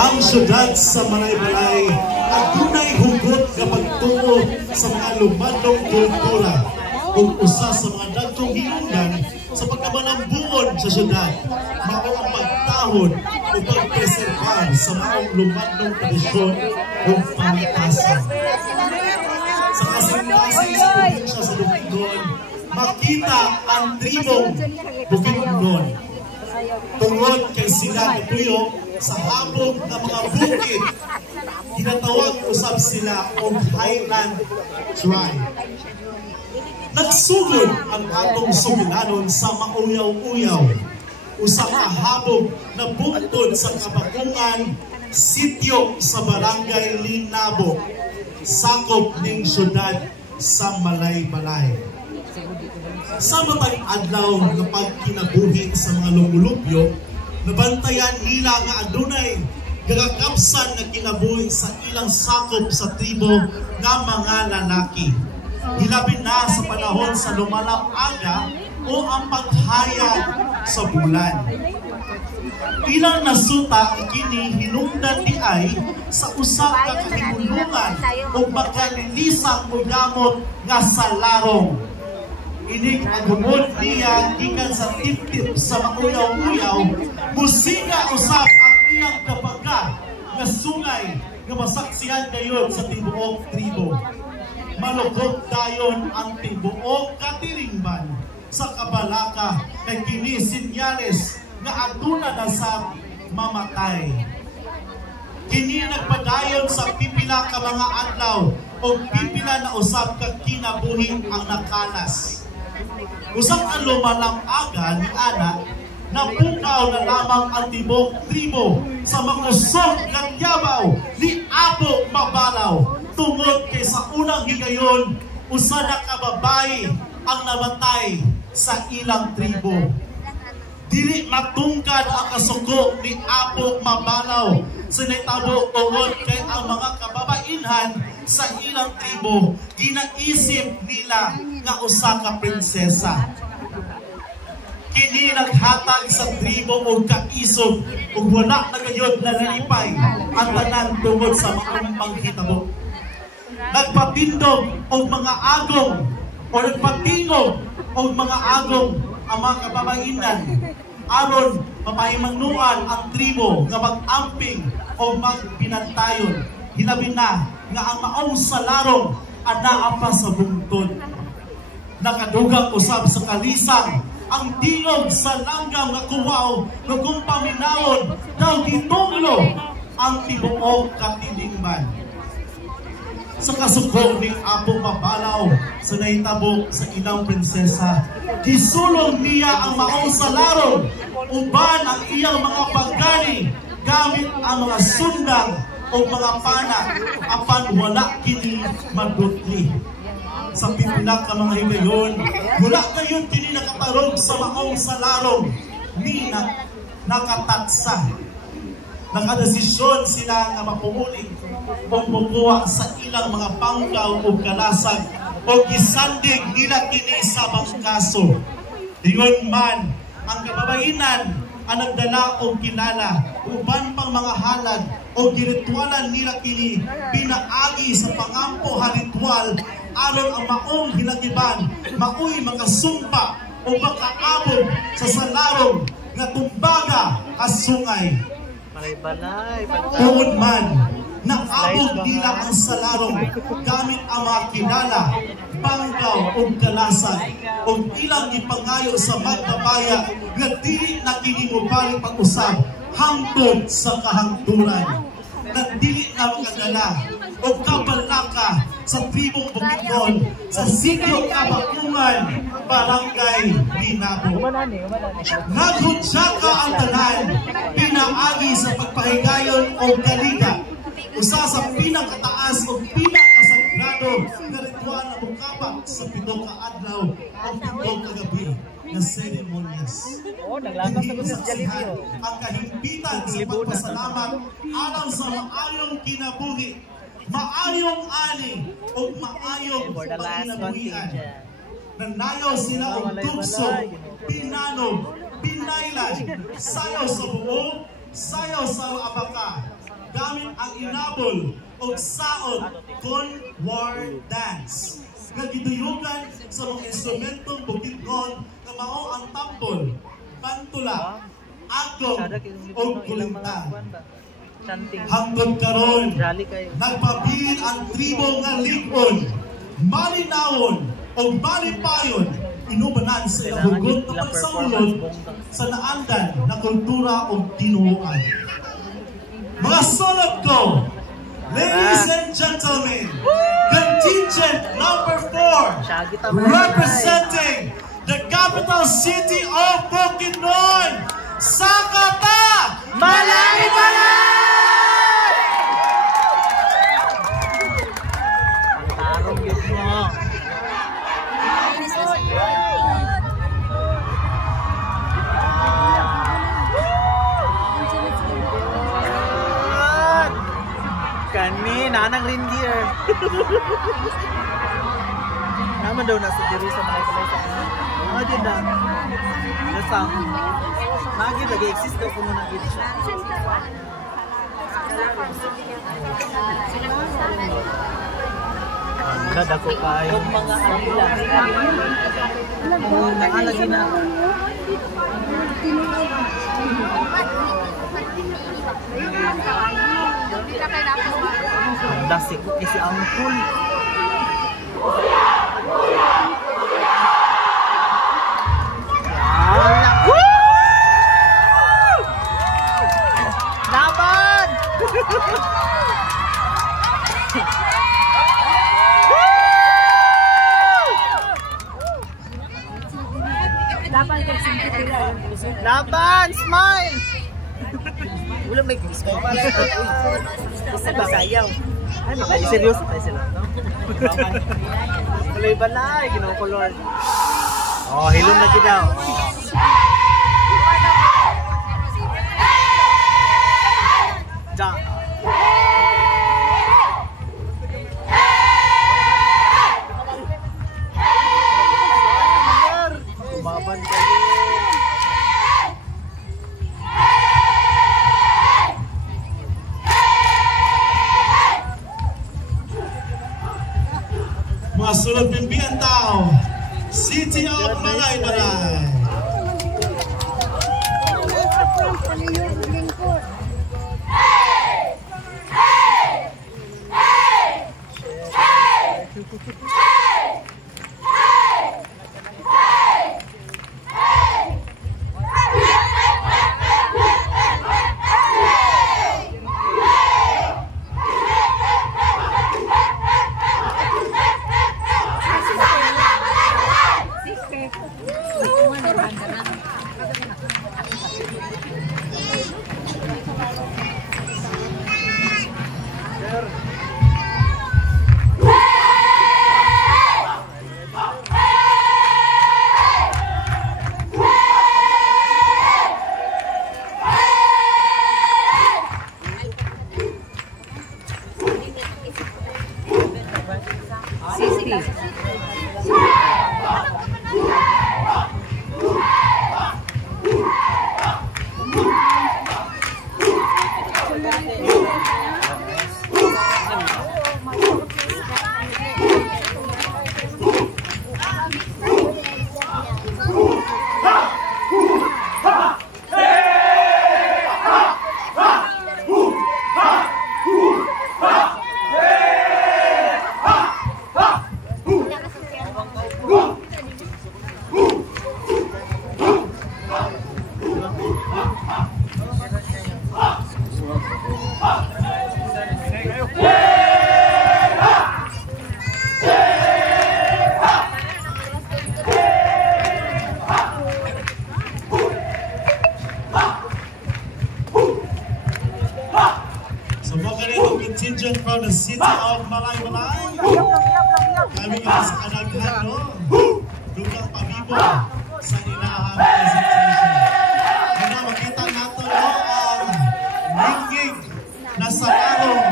Ang syudad sa Balay-Balay adunay hugot nga pagtuo sa mga lumadong kultura ug usa sa mga dagkong hinungdan sa pagkabanambuon sa syudad mao ang pagtahon o pagpreserbar sa mga lumadong tradisyon o pamatasan. Sa kasing-kasing sa probinsya sa Bukidnon, makita ang tribong Bukidnon. Tungod kay sila katuyok sa habog ng mga bukid, tinatawag usab sila og Highland Tribe. Nagsugod ang atong suminanon sa mauyaw-uyaw, usa ka habog na bungtod sa kabakungan sityo sa Barangay Linabo, sakop ning syudad sa Balay-Balay. Sa matag adlaw nga pagkinabuhi sa mga lumulupyo, nabantayan nila nga adunay gagakapsan na kinabuhi sa ilang sakop sa tribo nga mga lalaki. Hilabin na sa panahon sa lumalang aga o ang paghayag sa bulan. Ilang nasuta ang kini hinungdan di ay sa usa ka kahigulungan o makalilisan o gamot nga sa larong. Inig ang gumod niya gikan sa tip-tip sa mauyaw-uyaw, musika usab ang iyang kapaga nga sungay nga masaksihan gayon sa tibuok tribo. Malugod dayon ang tibuok katiringban sa kabalaka kay kini sinyales nga aduna na sa mamatay. Kini nagpadayon sa pipila ka mga adlaw o pipila na usab ka kinabuhi ang nakalas. Usang ang lumalang aga ni Ana, napukaw na lamang ang tibok tribo sa mangusog ng yabaw ni Apo Mabalaw. Tungod kay sa unang higayon, usa na kababae ang namatay sa ilang tribo. Dili matungkad ang kasuko ni Apo Mabalaw sa naitabo tungod kay ang mga kababainhan sa ilang tribo ginaisip nila nga usa ka prinsesa. Kini naghatag sa tribo og kaisog ug wala na gayud nalalipay ang tanan tungod sa mga panghitabo. Nagpatindog og mga agong o nagpatingog og mga agong ang mga kababainan aron mapahimangnuan ang tribo nga mag-amping o magpinantayon. Hinabi na nga ang maong sa larong anaa pa sa bungtod. Nakadugang usab sa kalisang ang tingog sa langgam nga kuwaw nga kung paminawon daw gitunglo ang tibuok katilingban. Sa kasuko ni Apo Mabalaw sa naitabo sa ilang prinsesa, gisulong niya ang maong sa larong uban ang iyang mga pagani gamit ang mga sundang o mga pana apan wala kini madutli. Sa pipila ka mga higayon, wala kayon kini nakatarog sa maong sa larong ni nakatatsa. Nakadesisyon sila nga mapumuli o mukuha sa ilang mga panggaw o kalasag o gisandig nila kini sa bangkaso. Ingon man, ang kababainan ang nagdala o kinala, uban pang mga halad o giritwalan nila kini pinaagi sa pangampo haritual aron ang maong hilagiban, maoy makasumpa o makaabot sa salarong nga tumbaga kasungay. Balay-Balay. Tungod man, naabot nila ang salarong gamit ang mga kilala, banggaw o kalasan o ilang ipangayo sa magkabaya nga dili na kinimubalik pag-usab hangtod sa kahangturan. Na dili na makadala o kabalaka sa tribong Bukidnon sa sityo Kabakungan, Barangay Linabo. Naghutsaka ang tanan, pinaagi sa pagpahigayon o galiga. Usa sa pinakataas o pinakasagrado na ritual na mukapak sa 7 ka adlaw o 7 ka gabi na seremonyas. Naglakas na sa Jollibee. Ang kahimpitan sa pagpasalamat alang sa maayong kinabuhi, maayong ani o maayong pagkinabuhian. Nanayaw sila og tukso, pinanog, pinailan, sayaw sa buo, sayaw sa abaka, gamit ang inabol o saon kon war dance. Nga giduyugan sa mga instrumentong bukidnon nga mao ang tambol, pantula, agong o kulintang. Hangtod karon, nagpabilin ang tribo nga ligon, malinawon o malipayon, inubanan sa ilahugot ng pagsaulod sa naandan na kultura o tinuuan. Mga solot ko, ladies and gentlemen, contingent number 4, representing the capital city of Bukidnon, Sakata Malaybalay! Tarong yun mo. Kani, nanang reindeer. Naman daw nasa diri sa Malaybalay sa mga din na. Nasang. Magi lagi exist daw kung nang dito siya. Kada ko pa yung mga alila. Ang naalagi na. Dasik ko kasi ang cool. Laban! Laban! Smile! Ulam may smile. Isa ba sayaw? Ay, seryoso tayo sila. Balay-balay, ginawa-color. Oh, hilom na daw. Diyan. Baban kayo. Mga sulod pimpian tao, City of Malaybalay. Contingent from the city of Malaybalay. Kami nga sa kanaghan, no? Dugang pabibo sa inahang presentation. Kaya makita nato, no? Ang ringing na sararong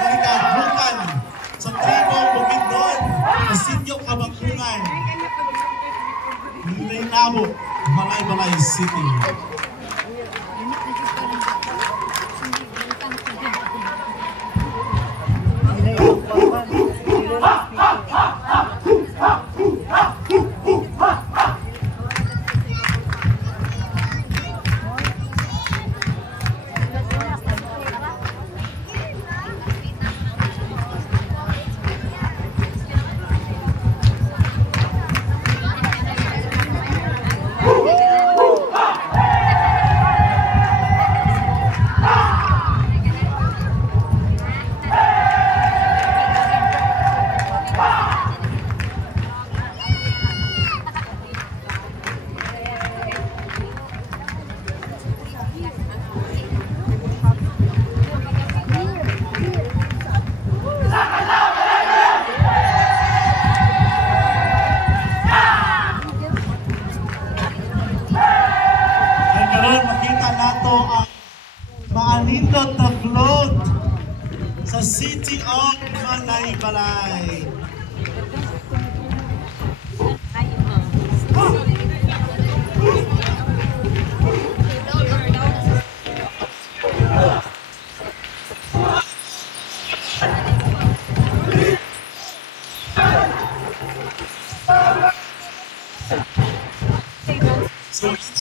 na ikadrukan sa tribo Bukidnon sa Sitio Kabakungan. Linabo, Malaybalay City. sa City of Malaybalay. So